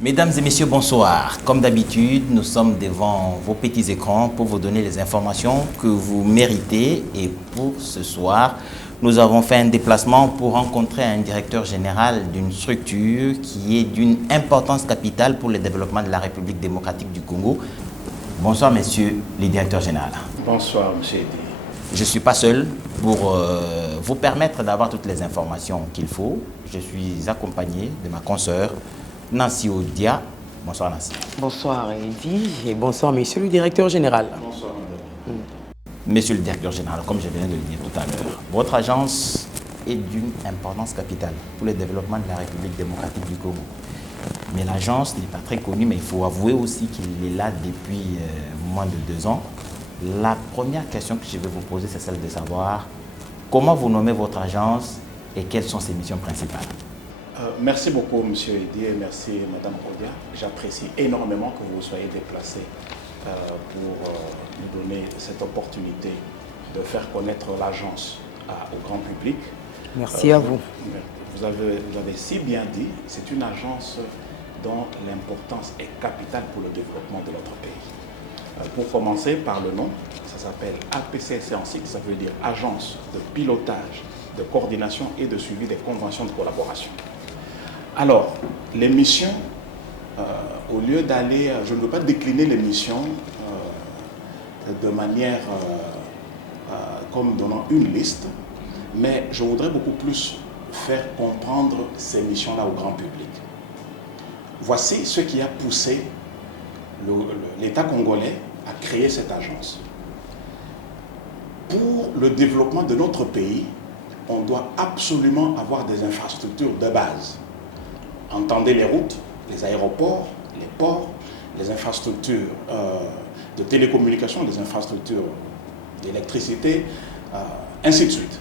Mesdames et messieurs, bonsoir. Comme d'habitude, nous sommes devant vos petits écrans pour vous donner les informations que vous méritez. Et pour ce soir, nous avons fait un déplacement pour rencontrer un directeur général d'une structure qui est d'une importance capitale pour le développement de la République démocratique du Congo. Bonsoir, messieurs les directeurs généraux. Bonsoir, monsieur Eddy. Je ne suis pas seul pour vous permettre d'avoir toutes les informations qu'il faut. Je suis accompagné de ma consoeur, Nancy Odia. Bonsoir Nancy. Bonsoir Eddy et bonsoir monsieur le directeur général. Bonsoir, madame. Monsieur le directeur général, comme je viens de le dire tout à l'heure, votre agence est d'une importance capitale pour le développement de la République démocratique du Congo. Mais l'agence n'est pas très connue, mais il faut avouer aussi qu'il est là depuis moins de 2 ans. La première question que je vais vous poser, c'est celle de savoir comment vous nommez votre agence et quelles sont ses missions principales. Merci beaucoup, monsieur Eddy, et merci, madame Odia. J'apprécie énormément que vous vous soyez déplacé pour nous donner cette opportunité de faire connaître l'agence au grand public. Merci à vous. Vous avez si bien dit, c'est une agence dont l'importance est capitale pour le développement de notre pays. Pour commencer par le nom, ça s'appelle APCSC en cycle, ça veut dire Agence de pilotage, de coordination et de suivi des conventions de collaboration. Alors, les missions, au lieu d'aller, je ne veux pas décliner les missions de manière comme donnant une liste, mais je voudrais beaucoup plus faire comprendre ces missions-là au grand public. Voici ce qui a poussé l'État congolais à créer cette agence. Pour le développement de notre pays, on doit absolument avoir des infrastructures de base. Entendez les routes, les aéroports, les ports, les infrastructures de télécommunications, les infrastructures d'électricité, ainsi de suite.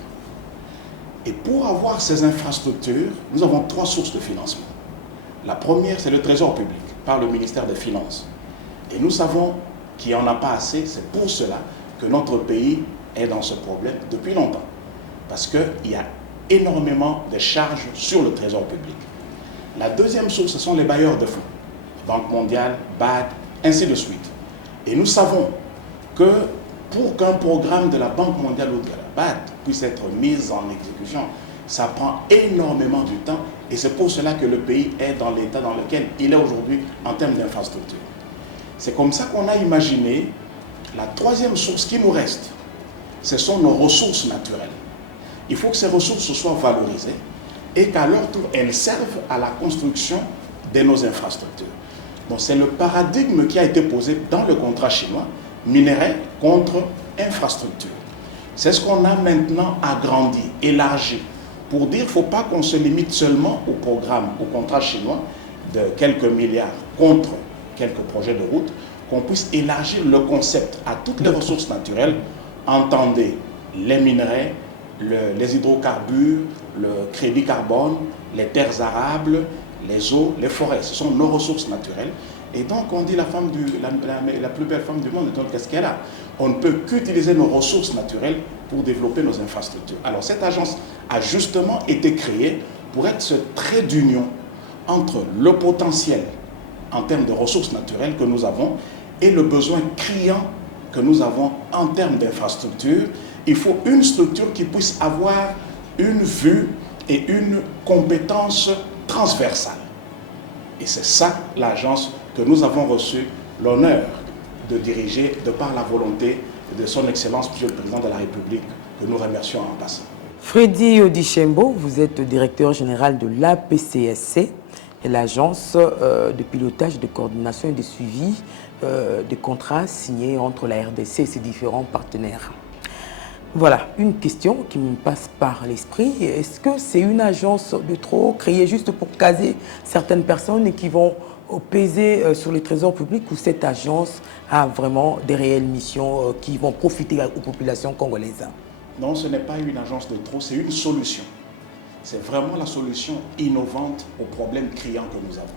Et pour avoir ces infrastructures, nous avons 3 sources de financement. La première, c'est le Trésor public, par le ministère des Finances. Et nous savons qu'il n'y en a pas assez, c'est pour cela que notre pays est dans ce problème depuis longtemps. Parce qu'il y a énormément de charges sur le Trésor public. La deuxième source, ce sont les bailleurs de fonds, Banque mondiale, BAD, ainsi de suite. Et nous savons que pour qu'un programme de la Banque mondiale ou de la BAD puisse être mis en exécution, ça prend énormément de temps et c'est pour cela que le pays est dans l'état dans lequel il est aujourd'hui en termes d'infrastructure. C'est comme ça qu'on a imaginé la troisième source qui nous reste, ce sont nos ressources naturelles. Il faut que ces ressources soient valorisées et qu'à leur tour, elles servent à la construction de nos infrastructures. Donc c'est le paradigme qui a été posé dans le contrat chinois, minerai contre infrastructure. C'est ce qu'on a maintenant agrandi, élargi, pour dire qu'il ne faut pas qu'on se limite seulement au programme, au contrat chinois de quelques milliards contre quelques projets de route, qu'on puisse élargir le concept à toutes les ressources naturelles, entendez les minerais, les hydrocarbures, le crédit carbone, les terres arables, les eaux, les forêts. Ce sont nos ressources naturelles. Et donc, on dit la plus belle femme du monde, donc qu'est-ce qu'elle a? On ne peut qu'utiliser nos ressources naturelles pour développer nos infrastructures. Alors, cette agence a justement été créée pour être ce trait d'union entre le potentiel en termes de ressources naturelles que nous avons et le besoin criant que nous avons en termes d'infrastructures. Il faut une structure qui puisse avoir une vue et une compétence transversale. Et c'est ça l'agence que nous avons reçu l'honneur de diriger de par la volonté de son Excellence, Monsieur le Président de la République, que nous remercions en passant. Freddy Odichembo, vous êtes directeur général de l'APCSC, l'agence de pilotage, de coordination et de suivi des contrats signés entre la RDC et ses différents partenaires. Voilà, une question qui me passe par l'esprit. Est-ce que c'est une agence de trop créée juste pour caser certaines personnes et qui vont peser sur les trésors publics, ou cette agence a vraiment des réelles missions qui vont profiter aux populations congolaises? Non, ce n'est pas une agence de trop, c'est une solution. C'est vraiment la solution innovante aux problèmes criants que nous avons.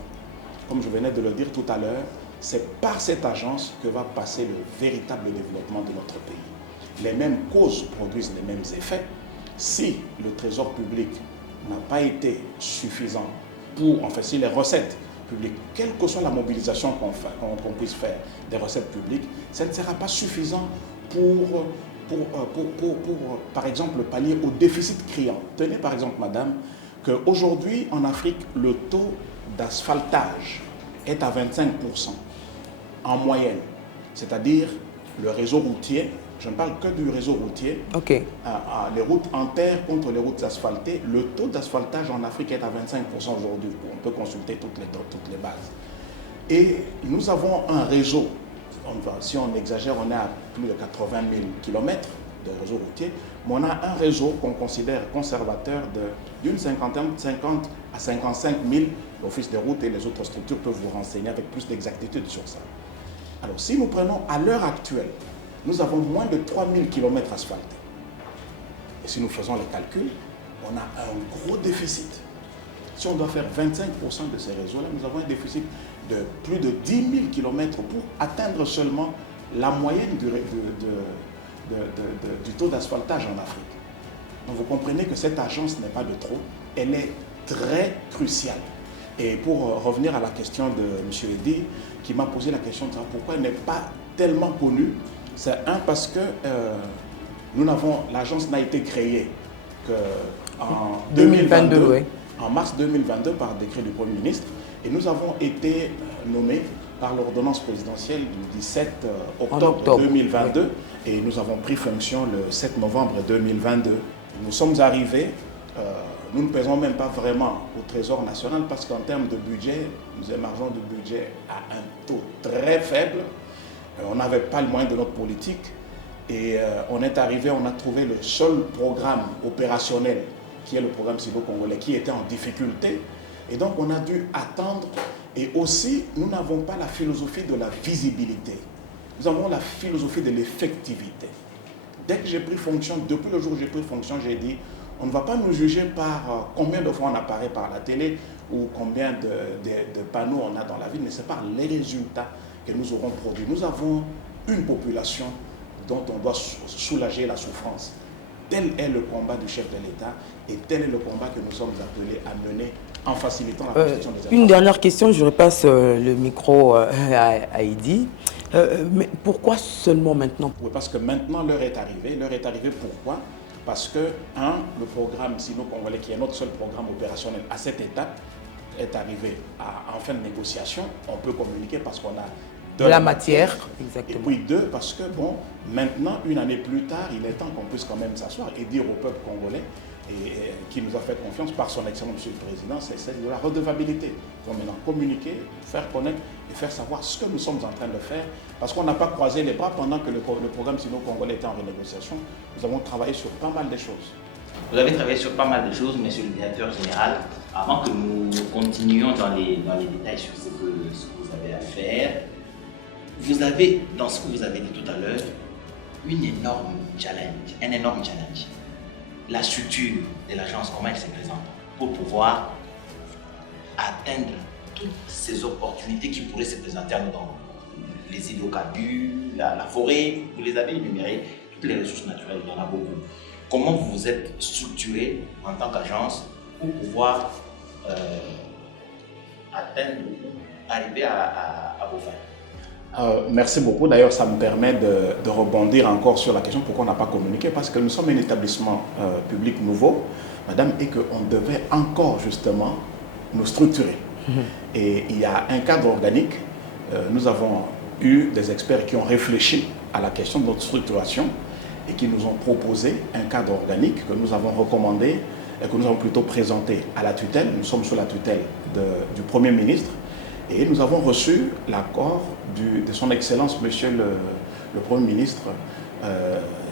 Comme je venais de le dire tout à l'heure, c'est par cette agence que va passer le véritable développement de notre pays. Les mêmes causes produisent les mêmes effets. Si le trésor public n'a pas été suffisant pour, enfin si les recettes publiques, quelle que soit la mobilisation qu'on puisse faire des recettes publiques, ça ne sera pas suffisant pour par exemple, pallier au déficit criant. Tenez par exemple, madame, qu'aujourd'hui en Afrique, le taux d'asphaltage est à 25% en moyenne. C'est-à-dire le réseau routier, je ne parle que du réseau routier, okay. Les routes en terre contre les routes asphaltées, le taux d'asphaltage en Afrique est à 25% aujourd'hui. On peut consulter toutes les bases. Et nous avons un réseau, si on exagère, on est à plus de 80 000 km de réseau routier, mais on a un réseau qu'on considère conservateur d'une 50 à 55 000. L'Office des routes et les autres structures peuvent vous renseigner avec plus d'exactitude sur ça. Alors, si nous prenons à l'heure actuelle, nous avons moins de 3 000 km asphaltés. Et si nous faisons les calculs, on a un gros déficit. Si on doit faire 25% de ces réseaux-là, nous avons un déficit de plus de 10 000 km pour atteindre seulement la moyenne du taux d'asphaltage en Afrique. Donc vous comprenez que cette agence n'est pas de trop, elle est très cruciale. Et pour revenir à la question de M. Eddy, qui m'a posé la question de savoir pourquoi elle n'est pas tellement connue, c'est parce que l'agence n'a été créée qu'en 2022, oui. En mars 2022 par décret du Premier ministre, et nous avons été nommés par l'ordonnance présidentielle du 17 octobre 2022, et nous avons pris fonction le 7 novembre 2022. Nous sommes arrivés, nous ne pesons même pas vraiment au Trésor national parce qu'en termes de budget, nous émargeons du budget à un taux très faible. On n'avait pas le moyen de notre politique et on est arrivé, on a trouvé le seul programme opérationnel qui est le programme sino-congolais qui était en difficulté et donc on a dû attendre et aussi nous n'avons pas la philosophie de la visibilité, nous avons la philosophie de l'effectivité. Dès que j'ai pris fonction, depuis le jour où j'ai pris fonction, j'ai dit on ne va pas nous juger par combien de fois on apparaît par la télé ou combien de panneaux on a dans la ville, mais c'est par les résultats que nous aurons produits. Nous avons une population dont on doit soulager la souffrance. Tel est le combat du chef de l'État et tel est le combat que nous sommes appelés à mener en facilitant la constitution des infrastructures. Une dernière question, je repasse le micro à Eddy. Mais pourquoi seulement maintenant? Oui, parce que maintenant l'heure est arrivée. L'heure est arrivée pourquoi? Parce que, le programme sino-congolais, qui est notre seul programme opérationnel à cette étape, est arrivé en fin de négociation. On peut communiquer parce qu'on a de la matière. Exactement. Et puis deux, parce que bon, maintenant, une année plus tard, il est temps qu'on puisse quand même s'asseoir et dire au peuple congolais qui nous a fait confiance par son excellence, Monsieur le Président, c'est celle de la redevabilité. Il faut maintenant communiquer, faire connaître et faire savoir ce que nous sommes en train de faire, parce qu'on n'a pas croisé les bras pendant que le programme sino-congolais était en renégociation. Nous avons travaillé sur pas mal de choses. Vous avez travaillé sur pas mal de choses, Monsieur le Directeur Général. Avant que nous continuions dans les détails sur ce que vous avez à faire, vous avez, dans ce que vous avez dit tout à l'heure, un énorme challenge. La structure de l'agence, comment elle se présente pour pouvoir atteindre toutes ces opportunités qui pourraient se présenter à nous dans les hydrocarbures, la forêt, vous les avez énumérées, toutes les ressources naturelles, il y en a beaucoup. Comment vous vous êtes structuré en tant qu'agence pour pouvoir arriver à vos fins? Merci beaucoup. D'ailleurs, ça me permet de rebondir encore sur la question pourquoi on n'a pas communiqué, parce que nous sommes un établissement public nouveau, madame, et qu'on devait encore justement nous structurer. Et il y a un cadre organique. Nous avons eu des experts qui ont réfléchi à la question de notre structuration et qui nous ont proposé un cadre organique que nous avons recommandé et que nous avons plutôt présenté à la tutelle. Nous sommes sous la tutelle du Premier ministre. Et nous avons reçu l'accord de son Excellence, Monsieur le Premier ministre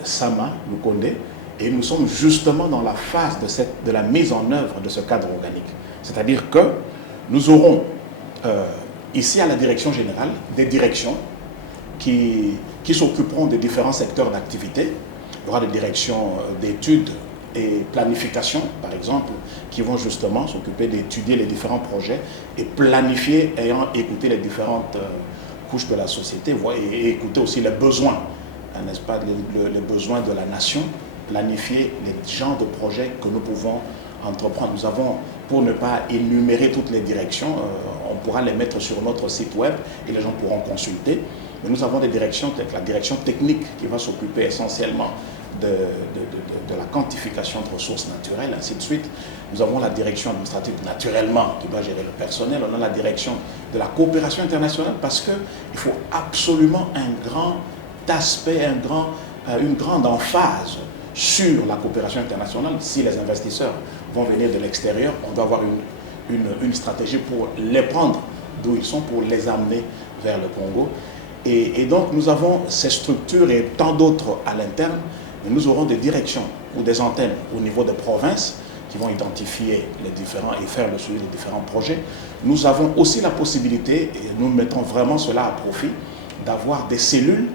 Sama Lukonde, et nous sommes justement dans la phase de la mise en œuvre de ce cadre organique. C'est-à-dire que nous aurons ici à la direction générale des directions qui s'occuperont des différents secteurs d'activité. Il y aura des directions d'études et planification, par exemple, qui vont justement s'occuper d'étudier les différents projets et planifier, ayant écouté les différentes couches de la société et écouter aussi les besoins, n'est-ce pas, les besoins de la nation, planifier les genres de projets que nous pouvons entreprendre. Nous avons pour ne pas énumérer toutes les directions, on pourra les mettre sur notre site web et les gens pourront consulter. Mais nous avons des directions, la direction technique qui va s'occuper essentiellement de la quantification de ressources naturelles, ainsi de suite. Nous avons la direction administrative, naturellement, qui va gérer le personnel. On a la direction de la coopération internationale parce qu'il faut absolument un grand aspect, une grande emphase sur la coopération internationale. Si les investisseurs vont venir de l'extérieur, on doit avoir une stratégie pour les prendre d'où ils sont, pour les amener vers le Congo. Et donc nous avons ces structures et tant d'autres à l'interne, mais nous aurons des directions ou des antennes au niveau des provinces qui vont identifier les différents et faire le suivi des différents projets. Nous avons aussi la possibilité, et nous mettons vraiment cela à profit, d'avoir des cellules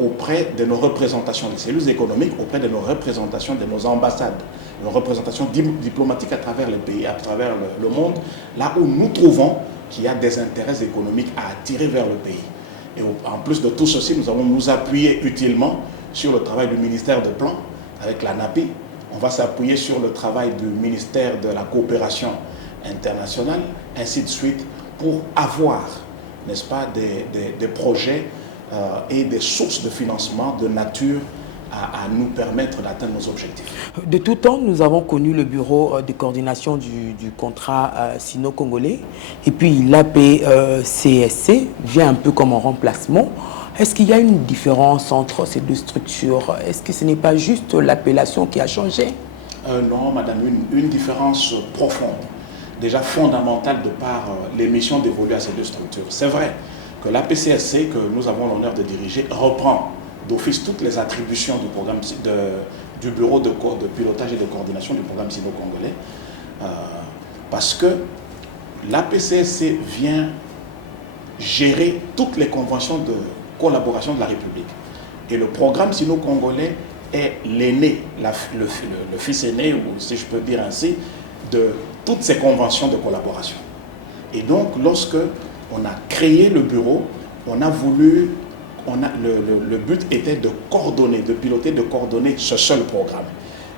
auprès de nos représentations, des cellules économiques auprès de nos représentations, de nos ambassades, nos représentations diplomatiques à travers les pays, à travers le monde, là où nous trouvons qu'il y a des intérêts économiques à attirer vers le pays. Et en plus de tout ceci, nous allons nous appuyer utilement sur le travail du ministère de Plan avec la NAPI. On va s'appuyer sur le travail du ministère de la coopération internationale, ainsi de suite, pour avoir, n'est-ce pas, des projets et des sources de financement de nature à nous permettre d'atteindre nos objectifs. De tout temps, nous avons connu le bureau de coordination du contrat sino-congolais et puis l'APCSC vient un peu comme en remplacement. Est-ce qu'il y a une différence entre ces deux structures? Est-ce que ce n'est pas juste l'appellation qui a changé? Non, madame, une différence profonde, déjà fondamentale de par les missions dévolues à ces deux structures. C'est vrai que l'APCSC, que nous avons l'honneur de diriger, reprend d'office toutes les attributions du programme du bureau de pilotage et de coordination du programme sino-congolais, parce que l'APCSC vient gérer toutes les conventions de collaboration de la République. Et le programme sino-congolais est l'aîné, le fils aîné, ou si je peux dire ainsi, de toutes ces conventions de collaboration. Et donc, lorsque on a créé le bureau, on a voulu, le but était de coordonner, de piloter, de coordonner ce seul programme.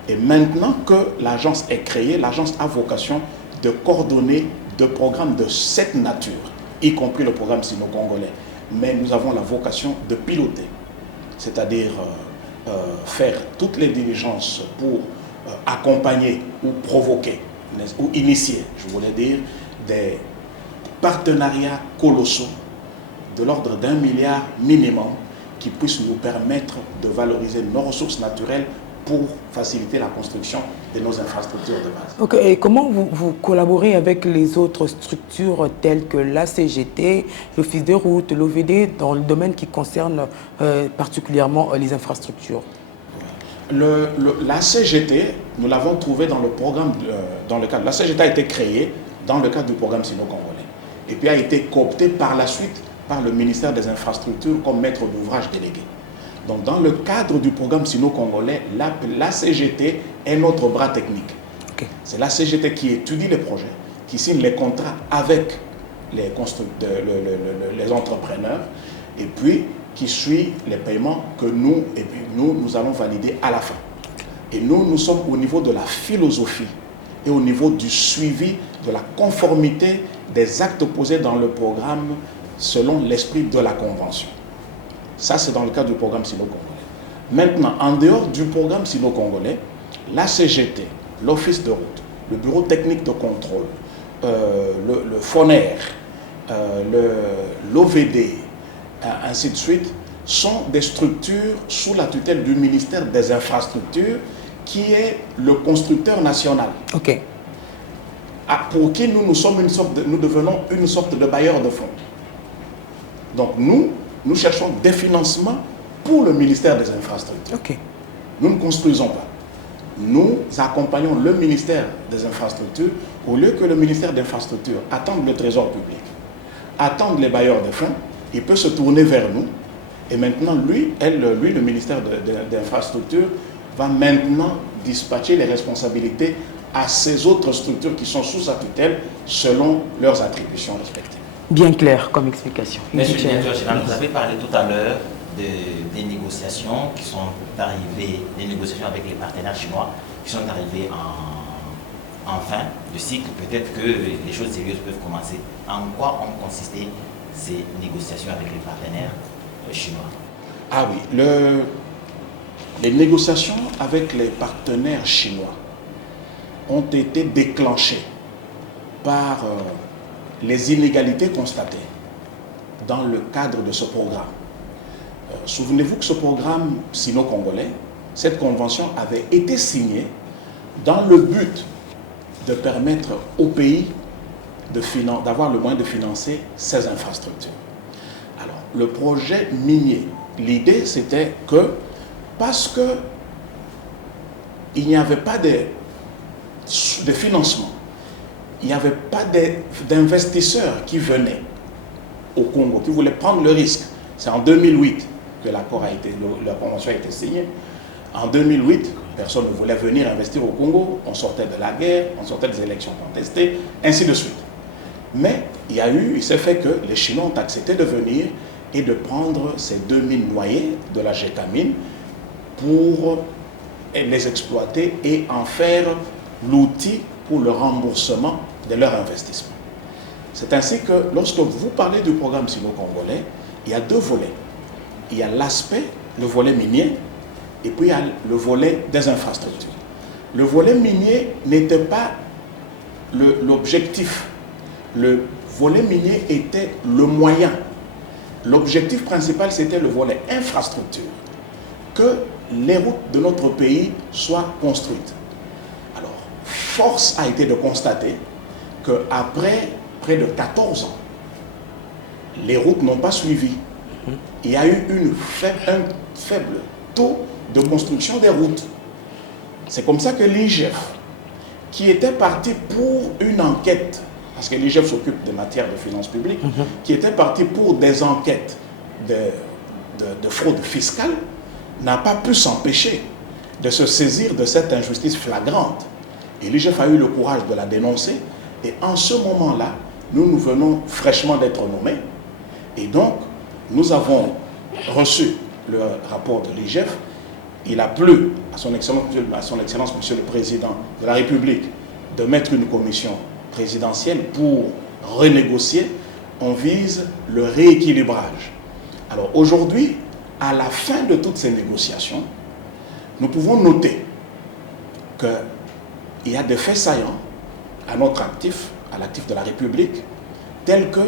Et maintenant que l'agence est créée, l'agence a vocation de coordonner des programmes de cette nature, y compris le programme sino-congolais. Mais nous avons la vocation de piloter, c'est-à-dire faire toutes les diligences pour accompagner ou provoquer, ou initier, je voulais dire, des partenariats colossaux de l'ordre d'1 milliard minimum qui puissent nous permettre de valoriser nos ressources naturelles pour faciliter la construction de nos infrastructures de base. Okay. Et comment vous collaborez avec les autres structures telles que la CGT, l'Office des routes, l'OVD, dans le domaine qui concerne particulièrement les infrastructures? La CGT, nous l'avons trouvé dans le programme, dans le cadre. La CGT a été créée dans le cadre du programme sino-congolais et puis a été cooptée par la suite par le ministère des Infrastructures comme maître d'ouvrage délégué. Donc, dans le cadre du programme sino-congolais, la CGT est notre bras technique. Okay. C'est la CGT qui étudie les projets, qui signe les contrats avec les entrepreneurs et puis qui suit les paiements que nous allons valider à la fin. Et nous sommes au niveau de la philosophie et au niveau du suivi de la conformité des actes posés dans le programme selon l'esprit de la Convention. Ça, c'est dans le cadre du programme sino-congolais. Maintenant, en dehors du programme sino-congolais, la CGT, l'Office de route, le Bureau technique de contrôle, le FONER, l'OVD, ainsi de suite, sont des structures sous la tutelle du ministère des Infrastructures, qui est le constructeur national. Okay. Pour qui nous devenons une sorte de bailleur de fonds. Donc nous cherchons des financements pour le ministère des Infrastructures. Okay. Nous ne construisons pas. Nous accompagnons le ministère des Infrastructures au lieu que le ministère des Infrastructures attende le trésor public, attende les bailleurs de fonds, il peut se tourner vers nous. Et maintenant, lui, le ministère des Infrastructures va maintenant dispatcher les responsabilités à ces autres structures qui sont sous sa tutelle selon leurs attributions respectives. Bien clair comme explication. Monsieur le directeur général, vous avez parlé tout à l'heure des négociations qui sont arrivées, des négociations avec les partenaires chinois qui sont arrivées en fin de cycle, peut-être que les choses sérieuses peuvent commencer. En quoi ont consisté ces négociations avec les partenaires chinois? Ah oui, les négociations avec les partenaires chinois ont été déclenchées par les inégalités constatées dans le cadre de ce programme. Souvenez-vous que ce programme sino-congolais, cette convention avait été signée dans le but de permettre au pays d'avoir le moyen de financer ses infrastructures. Alors, le projet minier, l'idée c'était que, parce que il n'y avait pas de financement, il n'y avait pas d'investisseurs qui venaient au Congo, qui voulaient prendre le risque. C'est en 2008 que la convention a été signée. En 2008, personne ne voulait venir investir au Congo. On sortait de la guerre, on sortait des élections contestées, ainsi de suite. Mais il s'est fait que les Chinois ont accepté de venir et de prendre ces 2 mines noyées de la Gécamine pour les exploiter et en faire l'outil pour le remboursement de leur investissement. C'est ainsi que lorsque vous parlez du programme sino-congolais, il y a 2 volets. Il y a l'aspect, le volet minier, et puis il y a le volet des infrastructures. Le volet minier n'était pas l'objectif. Le volet minier était le moyen. L'objectif principal, c'était le volet infrastructure. Que les routes de notre pays soient construites. Alors, force a été de constater qu'après près de 14 ans, les routes n'ont pas suivi. Il y a eu un faible taux de construction des routes. C'est comme ça que l'IGF, qui était parti pour une enquête, parce que l'IGF s'occupe des matières de finances publiques, qui était parti pour des enquêtes de fraude fiscale, n'a pas pu s'empêcher de se saisir de cette injustice flagrante. Et l'IGF a eu le courage de la dénoncer. Et en ce moment-là, nous venons fraîchement d'être nommés. Et donc, nous avons reçu le rapport de l'IGF. Il a plu à son Excellence, Monsieur le Président de la République, de mettre une commission présidentielle pour renégocier. On vise le rééquilibrage. Alors aujourd'hui, à la fin de toutes ces négociations, nous pouvons noter qu'il y a des faits saillants à notre actif, à l'actif de la République, tels que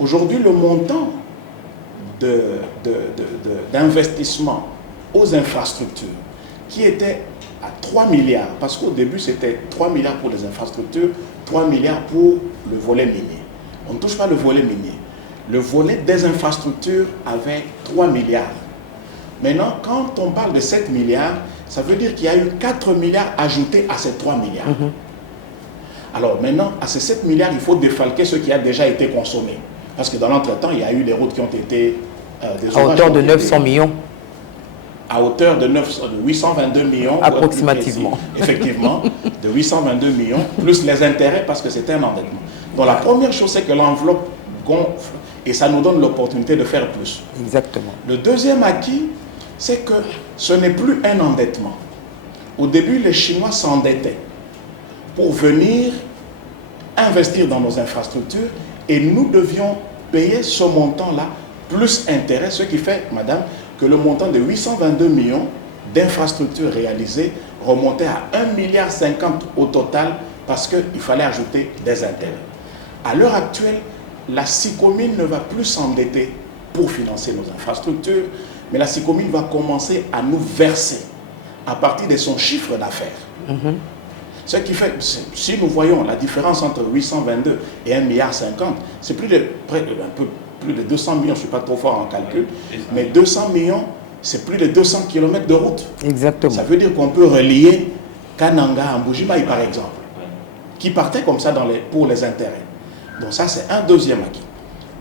aujourd'hui le montant d'investissement aux infrastructures qui était à 3 milliards, parce qu'au début c'était 3 milliards pour les infrastructures, 3 milliards pour le volet minier. On ne touche pas le volet minier. Le volet des infrastructures avait 3 milliards. Maintenant, quand on parle de 7 milliards, ça veut dire qu'il y a eu 4 milliards ajoutés à ces 3 milliards. Alors maintenant, à ces 7 milliards, il faut défalquer ce qui a déjà été consommé. Parce que dans l'entretemps, il y a eu des routes qui ont été... à hauteur de 900 millions. À hauteur de 822 millions. Approximativement. Effectivement, de 822 millions, plus les intérêts, parce que c'était un endettement. Donc la première chose, c'est que l'enveloppe gonfle et ça nous donne l'opportunité de faire plus. Exactement. Le deuxième acquis, c'est que ce n'est plus un endettement. Au début, les Chinois s'endettaient pour venir investir dans nos infrastructures et nous devions payer ce montant-là plus intérêt, ce qui fait, madame, que le montant de 822 millions d'infrastructures réalisées remontait à 1,50 milliard au total parce qu'il fallait ajouter des intérêts. À l'heure actuelle, la SICOMINE ne va plus s'endetter pour financer nos infrastructures, mais la SICOMINE va commencer à nous verser à partir de son chiffre d'affaires. Ce qui fait, si nous voyons la différence entre 822 et 1,50 milliard, c'est plus de 200 millions, je ne suis pas trop fort en calcul, mais 200 millions, c'est plus de 200 km de route. Exactement. Ça veut dire qu'on peut relier Kananga à Mbujimaï, par exemple, qui partait comme ça pour les intérêts. Donc ça, c'est un deuxième acquis.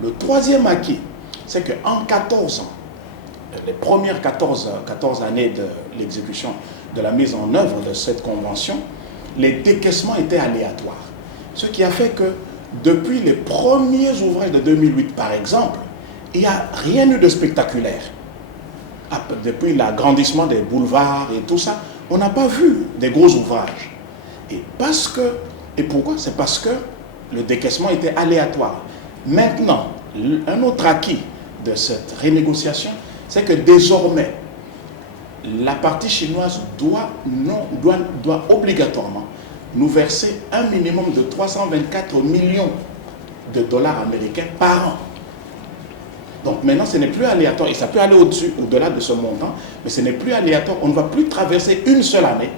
Le troisième acquis, c'est qu'en 14 ans, les premières 14 années de l'exécution, de la mise en œuvre de cette convention, les décaissements étaient aléatoires. Ce qui a fait que depuis les premiers ouvrages de 2008, par exemple, il n'y a rien eu de spectaculaire. Depuis l'agrandissement des boulevards et tout ça, on n'a pas vu des gros ouvrages. Et pourquoi? C'est parce que le décaissement était aléatoire. Maintenant, un autre acquis de cette renégociation, c'est que désormais, la partie chinoise doit obligatoirement nous verser un minimum de 324 millions de dollars américains par an. Donc maintenant, ce n'est plus aléatoire, et ça peut aller au-dessus, au-delà de ce montant, mais ce n'est plus aléatoire. On ne va plus traverser une seule année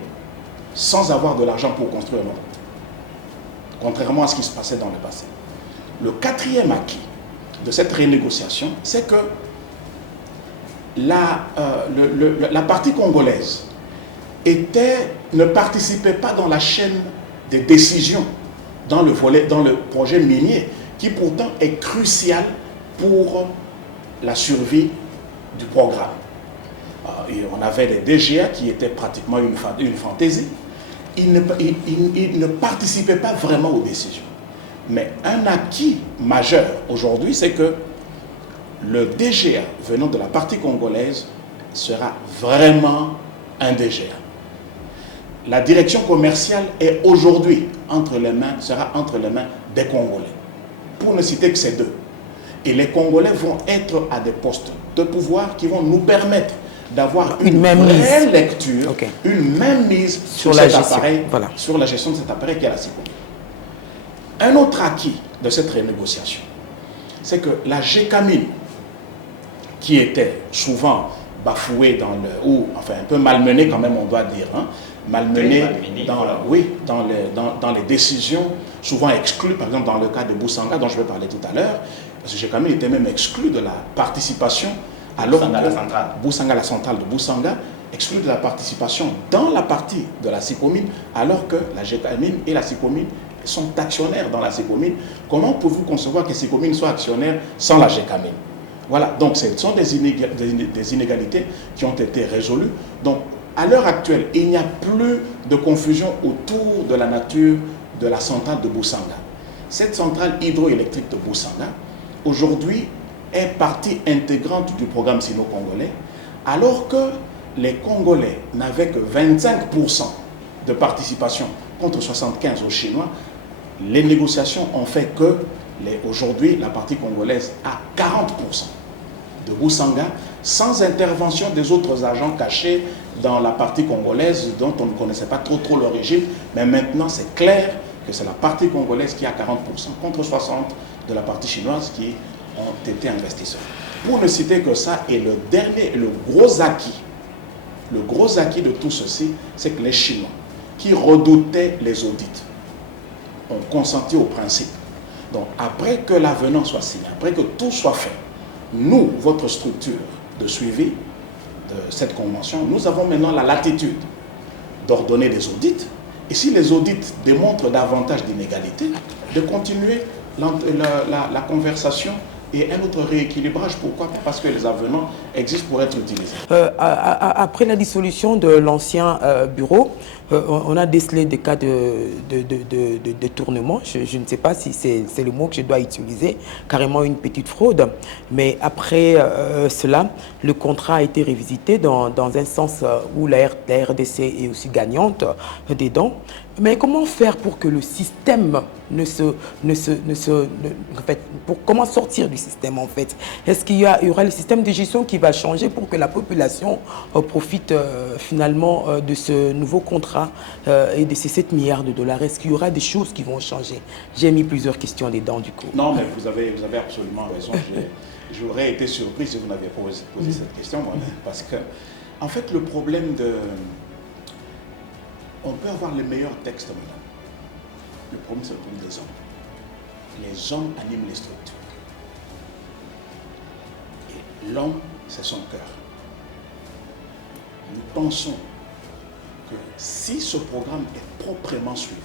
sans avoir de l'argent pour construire une route. Contrairement à ce qui se passait dans le passé. Le quatrième acquis de cette renégociation, c'est que la partie congolaise ne participait pas dans la chaîne des décisions dans le projet minier, qui pourtant est crucial pour la survie du programme. Et on avait les DGA qui étaient pratiquement une fantaisie. Ils ne participaient pas vraiment aux décisions. Mais un acquis majeur aujourd'hui, c'est que le DGA venant de la partie congolaise sera vraiment un DGA. La direction commerciale est aujourd'hui sera entre les mains des Congolais. Pour ne citer que ces deux. Et les Congolais vont être à des postes de pouvoir qui vont nous permettre d'avoir une vraie lecture, une même mise sur cet appareil, sur la gestion de cet appareil qui est la SICOM. Un autre acquis de cette renégociation, c'est que la GECAMIN, qui était souvent bafouée enfin un peu malmenée quand même, on doit dire, malmenée dans les décisions, souvent exclues, par exemple dans le cas de Boussanga, dont je vais parler tout à l'heure, parce que GECAMIN était même exclu de la participation, alors que Boussanga, la centrale de Boussanga, exclue de la participation dans la partie de la SICOMIN, alors que la GECAMIN et la SICOMIN sont actionnaires dans la SICOMIN. Comment pouvez-vous concevoir que SICOMIN soit actionnaire sans la GECAMIN? Voilà, donc ce sont des inégalités qui ont été résolues. Donc, à l'heure actuelle, il n'y a plus de confusion autour de la nature de la centrale de Boussanga. Cette centrale hydroélectrique de Boussanga, aujourd'hui, est partie intégrante du programme sino-congolais, alors que les Congolais n'avaient que 25% de participation contre 75% aux Chinois. Les négociations ont fait que, aujourd'hui, la partie congolaise a 40% de Boussanga, sans intervention des autres agents cachés dans la partie congolaise dont on ne connaissait pas trop l'origine. Mais maintenant, c'est clair que c'est la partie congolaise qui a 40% contre 60% de la partie chinoise qui ont été investisseurs. Pour ne citer que ça, et le gros acquis de tout ceci, c'est que les Chinois, qui redoutaient les audits, ont consenti au principe. Donc, après que l'avenant soit signé, après que tout soit fait, nous, votre structure de suivi de cette convention, nous avons maintenant la latitude d'ordonner des audits. Et si les audits démontrent davantage d'inégalités, de continuer la conversation et un autre rééquilibrage. Pourquoi? Parce que les avenants existent pour être utilisés. Après la dissolution de l'ancien bureau, on a décelé des cas de détournement. Je ne sais pas si c'est le mot que je dois utiliser, carrément une petite fraude. Mais après cela, le contrat a été révisité dans un sens où la RDC est aussi gagnante dedans. Mais comment faire pour que le système comment sortir du système en fait? Est-ce qu'il y aura le système de gestion qui va changer pour que la population profite finalement de ce nouveau contrat et de ces 7 milliards de dollars? Est-ce qu'il y aura des choses qui vont changer? J'ai mis plusieurs questions dedans du coup. Non, mais vous avez absolument raison. J'aurais été surpris si vous n'aviez pas posé cette question moi-même. Parce que, en fait, le problème de... On peut avoir les meilleurs textes, madame. Le problème, c'est le problème des hommes. Les hommes animent les structures. Et l'homme, c'est son cœur. Nous pensons que si ce programme est proprement suivi,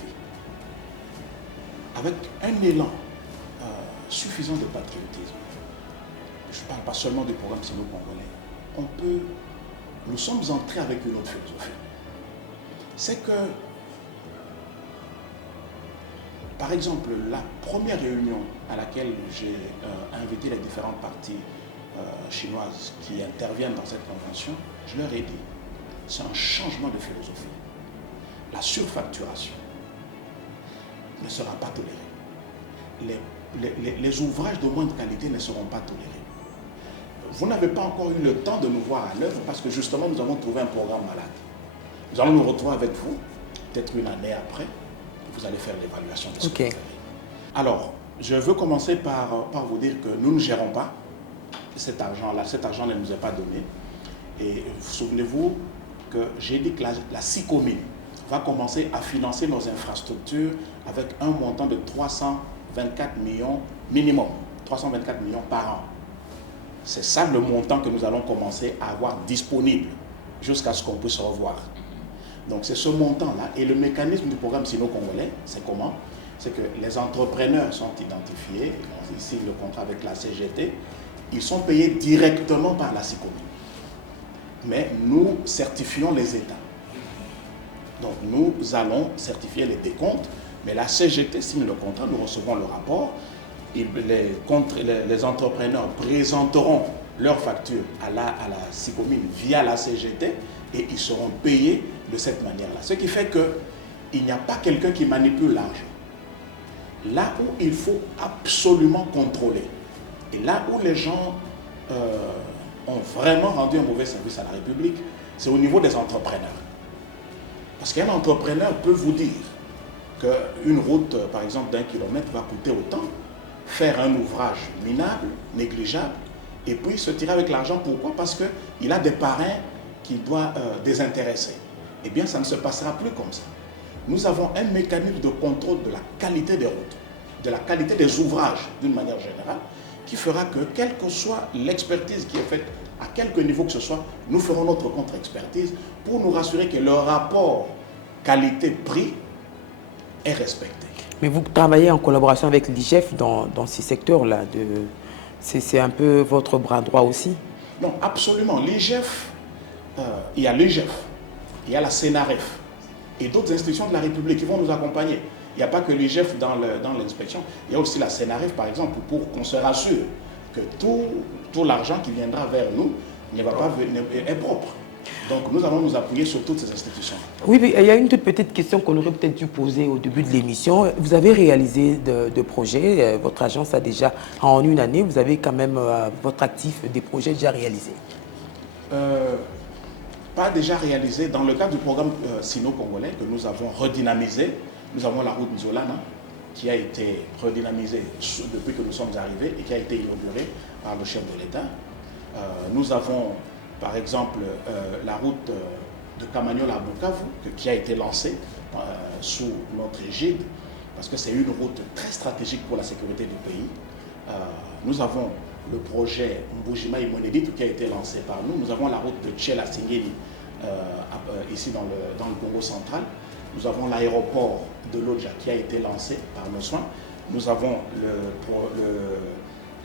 avec un élan suffisant de patriotisme, je ne parle pas seulement du programme sino-congolais, nous sommes entrés avec une autre philosophie. C'est que, par exemple, la première réunion à laquelle j'ai invité les différentes parties chinoises qui interviennent dans cette convention, je leur ai dit, c'est un changement de philosophie. La surfacturation, ne sera pas toléré. Les ouvrages de moindre qualité ne seront pas tolérés. Vous n'avez pas encore eu le temps de nous voir à l'œuvre parce que justement nous avons trouvé un programme malade. Nous allons nous retrouver avec vous, peut-être une année après, vous allez faire l'évaluation de ce que vous avez. Alors, je veux commencer par vous dire que nous ne gérons pas cet argent-là. Cet argent ne nous est pas donné. Et souvenez-vous que j'ai dit que la SICOMIN va commencer à financer nos infrastructures avec un montant de 324 millions minimum, 324 millions par an. C'est ça le montant que nous allons commencer à avoir disponible jusqu'à ce qu'on puisse revoir. Donc c'est ce montant-là. Et le mécanisme du programme sino-congolais, c'est comment? C'est que les entrepreneurs sont identifiés, ici le contrat avec la CGT, ils sont payés directement par la SICOMIN. Mais nous certifions les États. Donc nous allons certifier les décomptes, mais la CGT signe le contrat, nous recevons le rapport, et les entrepreneurs présenteront leurs factures à la SICOMIN via la CGT et ils seront payés de cette manière-là. Ce qui fait qu'il n'y a pas quelqu'un qui manipule l'argent. Là où il faut absolument contrôler, et là où les gens ont vraiment rendu un mauvais service à la République, c'est au niveau des entrepreneurs. Parce qu'un entrepreneur peut vous dire qu'une route, par exemple, d'1 kilomètre va coûter autant, faire un ouvrage minable, négligeable, et puis se tirer avec l'argent. Pourquoi? Parce qu'il a des parrains qu'il doit désintéresser. Eh bien, ça ne se passera plus comme ça. Nous avons un mécanisme de contrôle de la qualité des routes, de la qualité des ouvrages d'une manière générale, qui fera que, quelle que soit l'expertise qui est faite, à quelque niveau que ce soit, nous ferons notre contre-expertise pour nous rassurer que le rapport qualité-prix est respecté. Mais vous travaillez en collaboration avec l'IGF dans ces secteurs-là. C'est un peu votre bras droit aussi? Non, absolument. L'IGF, il y a l'IGF, il y a la CNRF et d'autres institutions de la République qui vont nous accompagner. Il n'y a pas que l'IGF dans l'inspection, il y a aussi la CNRF, par exemple, pour qu'on se rassure que tout l'argent qui viendra vers nous est propre. Donc nous allons nous appuyer sur toutes ces institutions. Oui, mais il y a une toute petite question qu'on aurait peut-être dû poser au début de l'émission. Vous avez réalisé de projets, votre agence a déjà, en une année, vous avez quand même votre actif des projets déjà réalisés? Pas déjà réalisé. Dans le cadre du programme sino-congolais que nous avons redynamisé, nous avons la route Nzolana qui a été redynamisée depuis que nous sommes arrivés et qui a été inaugurée par le chef de l'État. Nous avons par exemple la route de Kamanyola à Bukavu qui a été lancée sous notre égide parce que c'est une route très stratégique pour la sécurité du pays. Nous avons le projet Mbujima Imonedit qui a été lancé par nous. Nous avons la route de Tchela Singeli ici dans le Congo central. Nous avons l'aéroport de Lodja qui a été lancé par nos soins. Nous avons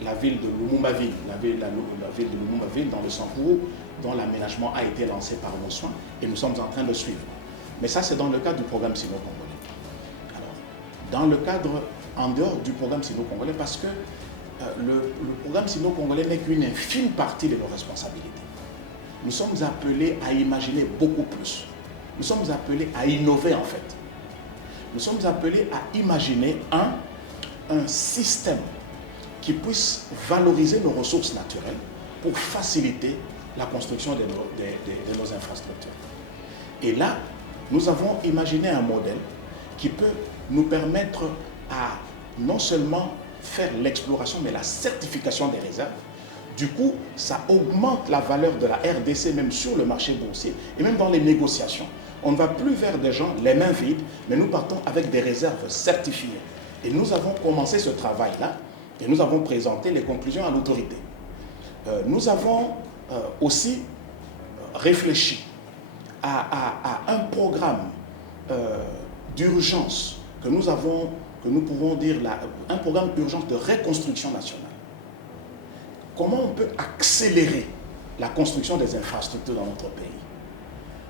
la ville de Lumumbaville, la ville de Lumumbaville dans le Sankourou, dont l'aménagement a été lancé par nos soins et nous sommes en train de suivre. Mais ça, c'est dans le cadre du programme sino-congolais. Alors, dans le cadre, en dehors du programme sino-congolais, parce que le programme sino-congolais n'est qu'une infime partie de nos responsabilités. Nous sommes appelés à imaginer beaucoup plus. Nous sommes appelés à innover en fait. Nous sommes appelés à imaginer un système qui puisse valoriser nos ressources naturelles pour faciliter la construction de nos infrastructures. Et là, nous avons imaginé un modèle qui peut nous permettre à non seulement faire l'exploration, mais la certification des réserves. Du coup, ça augmente la valeur de la RDC même sur le marché boursier et même dans les négociations. On ne va plus vers des gens les mains vides, mais nous partons avec des réserves certifiées. Et nous avons commencé ce travail-là et nous avons présenté les conclusions à l'autorité. Nous avons aussi réfléchi à un programme d'urgence que nous pouvons dire un programme d'urgence de reconstruction nationale. Comment on peut accélérer la construction des infrastructures dans notre pays?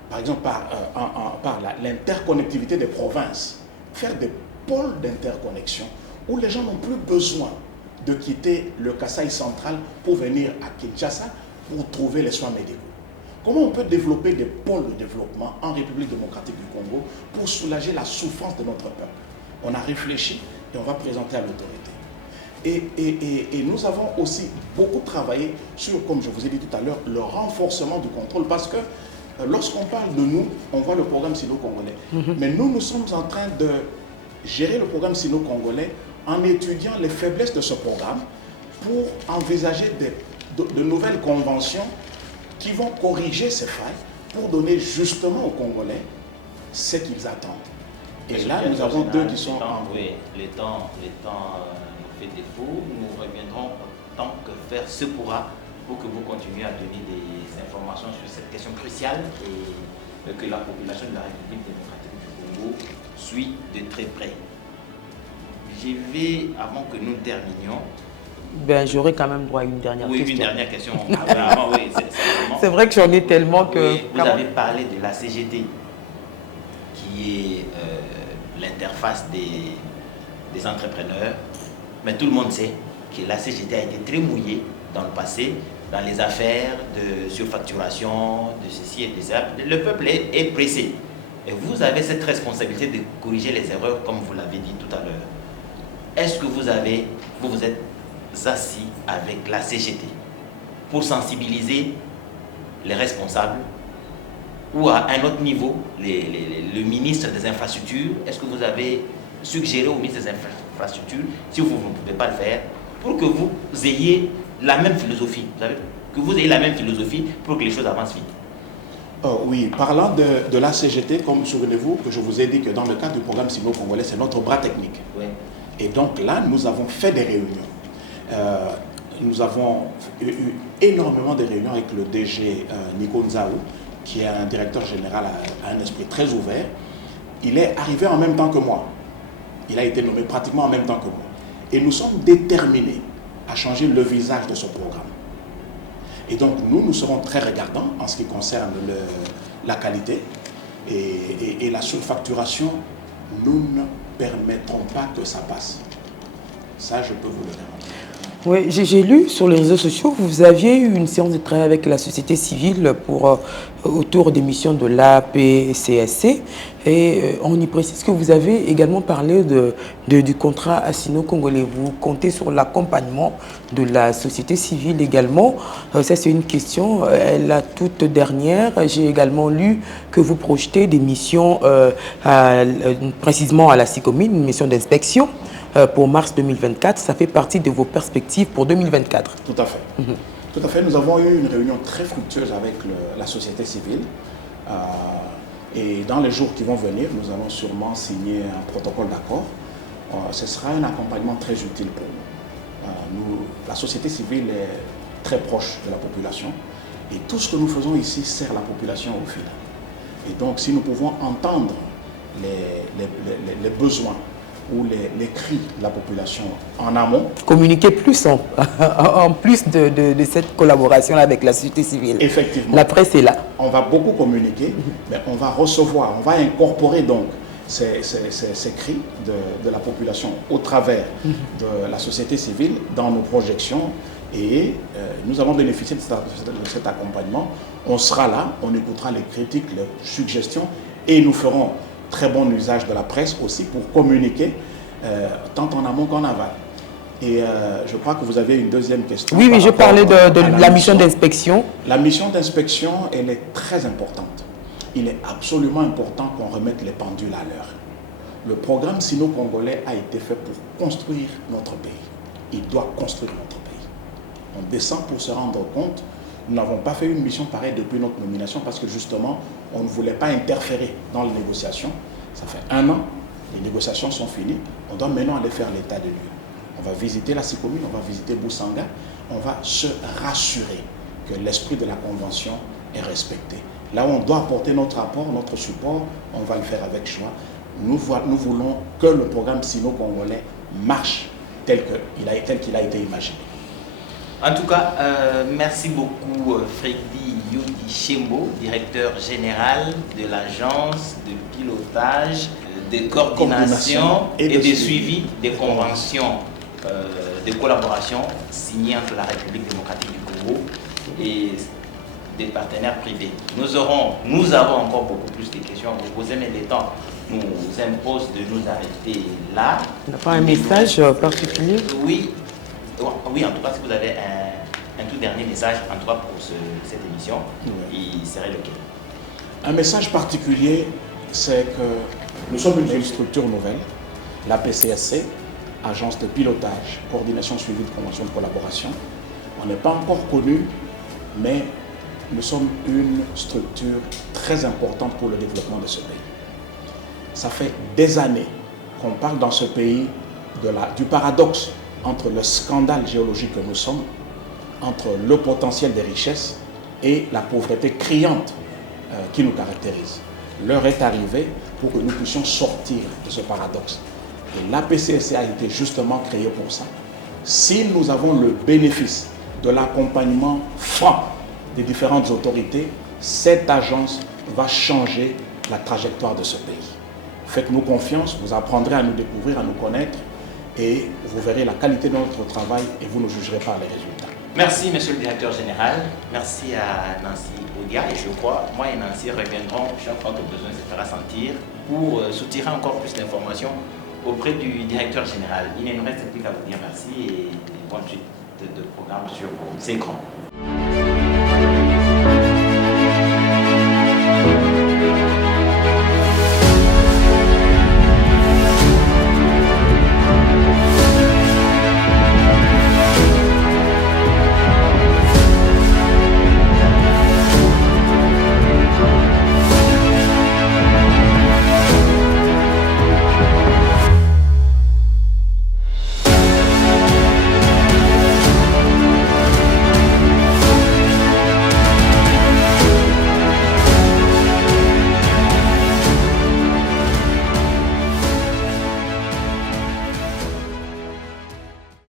Par exemple, par l'interconnectivité des provinces, faire des pôles d'interconnexion où les gens n'ont plus besoin de quitter le Kasaï central pour venir à Kinshasa pour trouver les soins médicaux. Comment on peut développer des pôles de développement en République démocratique du Congo pour soulager la souffrance de notre peuple? on a réfléchi et on va présenter à l'autorité. Et nous avons aussi beaucoup travaillé sur, comme je vous ai dit tout à l'heure, le renforcement du contrôle, parce que lorsqu'on parle de nous, on voit le programme sino-congolais. Mais nous sommes en train de gérer le programme sino-congolais en étudiant les faiblesses de ce programme pour envisager de nouvelles conventions qui vont corriger ces failles pour donner justement aux Congolais ce qu'ils attendent. Et là, nous avons deux qui sont en... Oui, le temps nous fait défaut. Nous reviendrons tant que faire se pourra pour que vous continuiez à donner des informations sur cette question cruciale et que la population de la République démocratique du Congo suit de très près. Je vais, avant que nous terminions... Ben, j'aurais quand même droit à une dernière question. Oui, une dernière question. Avant, oui, c'est vrai que j'en ai tellement que... Oui, vous avez parlé de la CGT, qui est l'interface des entrepreneurs. Mais tout le monde sait que la CGT a été très mouillée dans le passé, dans les affaires de surfacturation, de ceci et de ça. Le peuple est pressé. Et vous avez cette responsabilité de corriger les erreurs, comme vous l'avez dit tout à l'heure. Est-ce que vous vous êtes assis avec la CGT pour sensibiliser les responsables ou à un autre niveau, le ministre des infrastructures? Est-ce que vous avez suggéré au ministre des infrastructures, si vous ne pouvez pas le faire, pour que vous ayez la même philosophie, que vous ayez la même philosophie pour que les choses avancent vite? Oui, parlant de la CGT, comme souvenez-vous que je vous ai dit que dans le cadre du programme sino-congolais, c'est notre bras technique. Oui. Et donc là, nous avons fait des réunions. Nous avons eu énormément de réunions avec le DG Nico Nzaou, qui est un directeur général à un esprit très ouvert. Il est arrivé en même temps que moi. Il a été nommé pratiquement en même temps que moi. Et nous sommes déterminés à changer le visage de ce programme. Et donc nous serons très regardants en ce qui concerne la qualité et la surfacturation. Nous ne permettrons pas que ça passe. Ça, je peux vous le garantir. Oui, j'ai lu sur les réseaux sociaux que vous aviez eu une séance de travail avec la société civile autour des missions de l'APCSC. Et on y précise que vous avez également parlé du contrat sino-congolais. Vous comptez sur l'accompagnement de la société civile également. Ça, c'est une question. La toute dernière, j'ai également lu que vous projetez des missions, précisément à la CICOMINE, une mission d'inspection. Pour mars 2024, ça fait partie de vos perspectives pour 2024. Tout à fait. Tout à fait. Nous avons eu une réunion très fructueuse avec la société civile. Et dans les jours qui vont venir, nous allons sûrement signer un protocole d'accord. Ce sera un accompagnement très utile pour nous. La société civile est très proche de la population. Et tout ce que nous faisons ici sert la population au final. Et donc, si nous pouvons entendre les besoins ou les cris de la population en amont. Communiquer plus en plus de cette collaboration avec la société civile. Effectivement. La presse est là. On va beaucoup communiquer, mais on va recevoir, on va incorporer donc ces cris de la population au travers de la société civile dans nos projections et nous avons bénéficié de cet accompagnement. On sera là, on écoutera les critiques, les suggestions et nous ferons très bon usage de la presse aussi pour communiquer tant en amont qu'en aval. Et je crois que vous avez une deuxième question. Oui, je parlais de la mission d'inspection. La mission d'inspection, elle est très importante. Il est absolument important qu'on remette les pendules à l'heure. Le programme sino-congolais a été fait pour construire notre pays. Il doit construire notre pays. On descend pour se rendre compte. Nous n'avons pas fait une mission pareille depuis notre nomination parce que justement, on ne voulait pas interférer dans les négociations. Ça fait 1 an, les négociations sont finies. On doit maintenant aller faire l'état de lieu. On va visiter la CICOMINE, on va visiter Boussanga. On va se rassurer que l'esprit de la convention est respecté. Là où on doit apporter notre apport, notre support, on va le faire avec joie. Nous voulons que le programme sino-congolais marche tel qu'il a été imaginé. En tout cas, merci beaucoup Freddy Yodi Chembo, directeur général de l'agence de pilotage, de coordination et de suivi des conventions de collaboration signées entre la République démocratique du Congo et des partenaires privés. Nous avons encore beaucoup plus de questions à vous poser, mais le temps nous impose de nous arrêter là. On n'a pas un message particulier? Oui, oui, en tout cas, si vous avez un tout dernier message, en tout cas pour cette émission, il serait lequel? Un message particulier, c'est que nous sommes une structure nouvelle, la PCSC, Agence de pilotage, coordination, suivi de convention de collaboration. On n'est pas encore connu, mais nous sommes une structure très importante pour le développement de ce pays. Ça fait des années qu'on parle dans ce pays du paradoxe entre le scandale géologique que nous sommes, entre le potentiel des richesses et la pauvreté criante qui nous caractérise. L'heure est arrivée pour que nous puissions sortir de ce paradoxe. Et l'APCSC a été justement créée pour ça. Si nous avons le bénéfice de l'accompagnement franc des différentes autorités, cette agence va changer la trajectoire de ce pays. Faites-nous confiance, vous apprendrez à nous découvrir, à nous connaître et vous verrez la qualité de notre travail et vous nous jugerez par les résultats. Merci, monsieur le directeur général. Merci à Nancy Odia. Et je crois, moi et Nancy reviendrons chaque fois que besoin se fera sentir pour soutirer encore plus d'informations auprès du directeur général. Il ne nous reste plus qu'à vous dire merci et bonne suite de programme sur vos écrans.